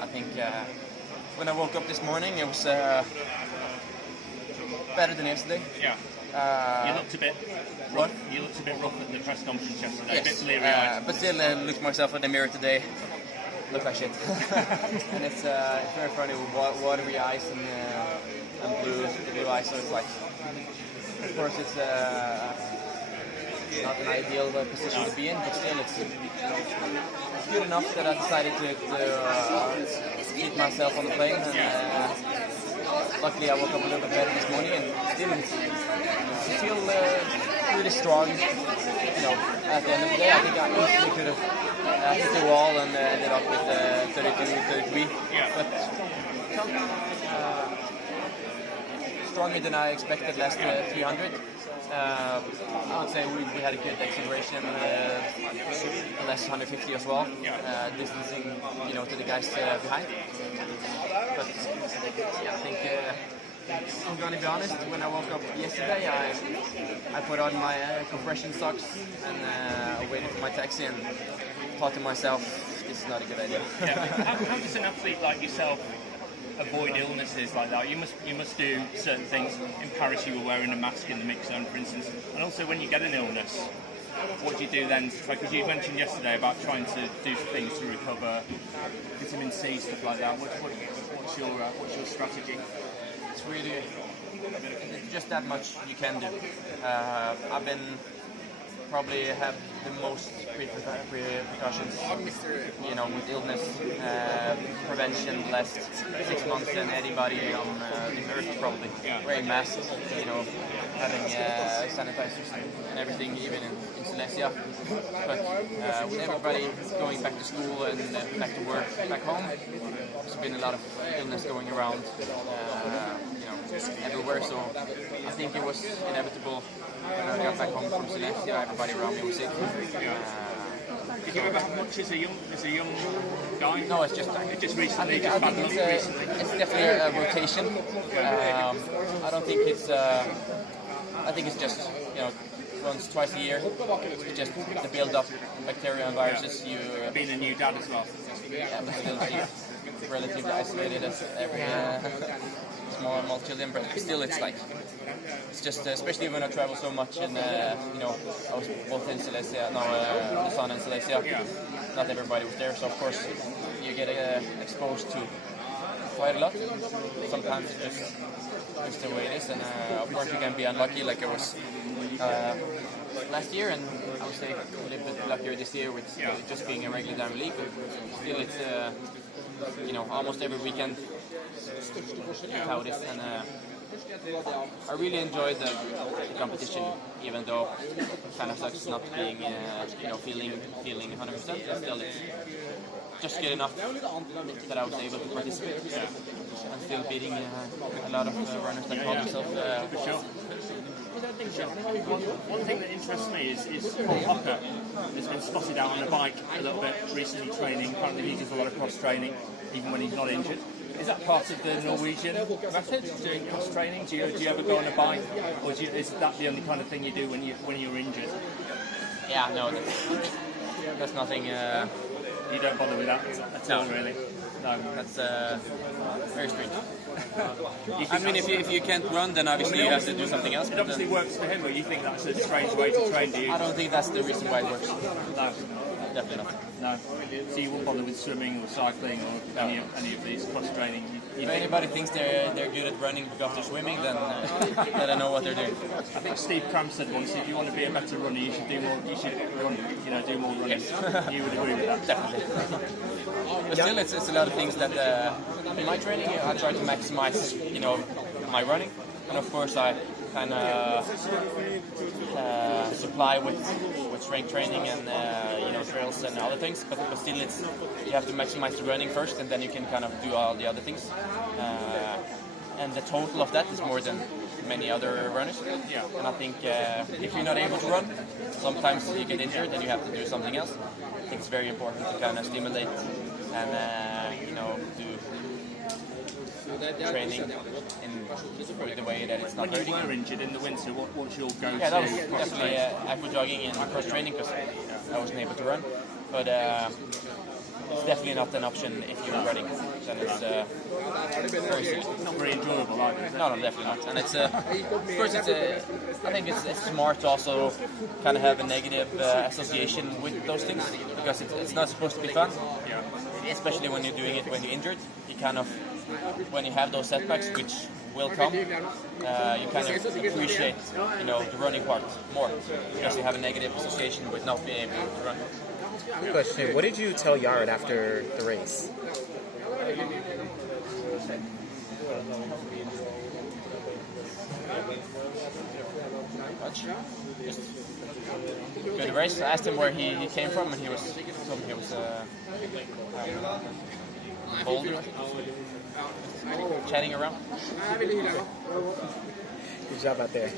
I think when I woke up this morning, it was better than yesterday. Yeah. You looked a bit rough at the press conference yesterday. Yes. A bit bleary-eyed. But still, looked myself in the mirror today. Look like shit. And it's very funny with watery eyes and blue eyes. So it's like, of course, it's not an ideal position to be in, but still, it's good enough that I decided to keep myself on the plane. And luckily, I woke up a little bit better this morning, and still feel really strong. At the end of the day, I think I easily could have hit the wall and ended up with 32-33. Yeah. But stronger than I expected last 300. I would say we had a good acceleration, the last 150 as well, distancing to the guys behind. But I think I'm going to be honest. When I woke up yesterday, I put on my compression socks and waited for my taxi and thought to myself, this is not a good idea. Yeah. How does an athlete like yourself avoid illnesses like that? You must do certain things. In Paris, you were wearing a mask in the mix zone, for instance. And also, when you get an illness, what do you do then? Because you mentioned yesterday about trying to do things to recover, vitamin C, stuff like that. What's your strategy? It's really just that much you can do. I've been probably have the most precautions, with illness prevention the last 6 months than anybody on this earth probably. Wearing masks, having sanitizers and everything, even in Silesia. But with everybody going back to school and back to work, back home, there's been a lot of illness going around, everywhere. So I think it was inevitable. When I got back home from Silesia, everybody around me was sick. Did you ever have much as a young guy? No, it's just recently. I think it's definitely a rotation. I don't think it's. I think it's just once, twice a year. It's just the build-up bacteria and viruses. You being a new dad as well. Yeah, but still relatively isolated as every small children. But still, it's just especially when I travel so much and I was both in Silesia, Lausanne and Silesia. Not everybody was there, so of course you get exposed to quite a lot. Sometimes it's just the way it is, and of course you can be unlucky, like I was last year, and I would say a little bit luckier this year with just being a regular Diamond League. But still, it's almost every weekend how it is, and I really enjoyed the competition, even though it kind of sucks not being feeling 100%. Still, it's just good enough that I was able to participate and still beating a lot of runners that call themselves. For sure. One thing that interests me is Paul Hocker has been spotted out on a bike a little bit recently training. Apparently he does a lot of cross training even when he's not injured. Is that part of the Norwegian method, doing cross training? Do you ever go on a bike, or is that the only kind of thing you do when you're injured? Yeah, no, that's nothing. You don't bother with that at all, really? No, that's very strange. I mean, if you can't run, then obviously you have to do something else. It obviously works for him, but you think that's a strange way to train, do you? I don't think that's the reason why it works. No. Definitely not. No. So you won't bother with swimming or cycling or any of these cross training? If anybody thinks they're good at running because they're swimming, then they don't know what they're doing. I think Steve Cram said once, if you want to be a better runner, you should do more. You should run. Do more running. Yes. You would agree with that? Definitely. But still, it's a lot of things that in my training I try to maximize, my running, and of course I kind of supply with strength training and trails and other things. But still, you have to maximize the running first, and then you can kind of do all the other things. And the total of that is more than many other runners. Yeah. And I think if you're not able to run, sometimes you get injured and you have to do something else. I think it's very important to kind of stimulate and do training in the way that it's not hurting. When you were injured in the winter, what's your go-to? Yeah, that was definitely aqua jogging and cross training because I wasn't able to run. But it's definitely not an option if you're running. Then it's very silly. It's not very enjoyable either. No, definitely not. And it's of course I think it's smart to also kind of have a negative association with those things, because it's not supposed to be fun. Yeah. Especially when you're doing it when you're injured. You kind of, when you have those setbacks, which will come, you kind of appreciate, the running part more, because you have a negative association with not being able to run. Question: what did you tell Jared after the race? Much. Just good race. I asked him where he came from, and he told me he was Boulder, chatting around. Good job out there.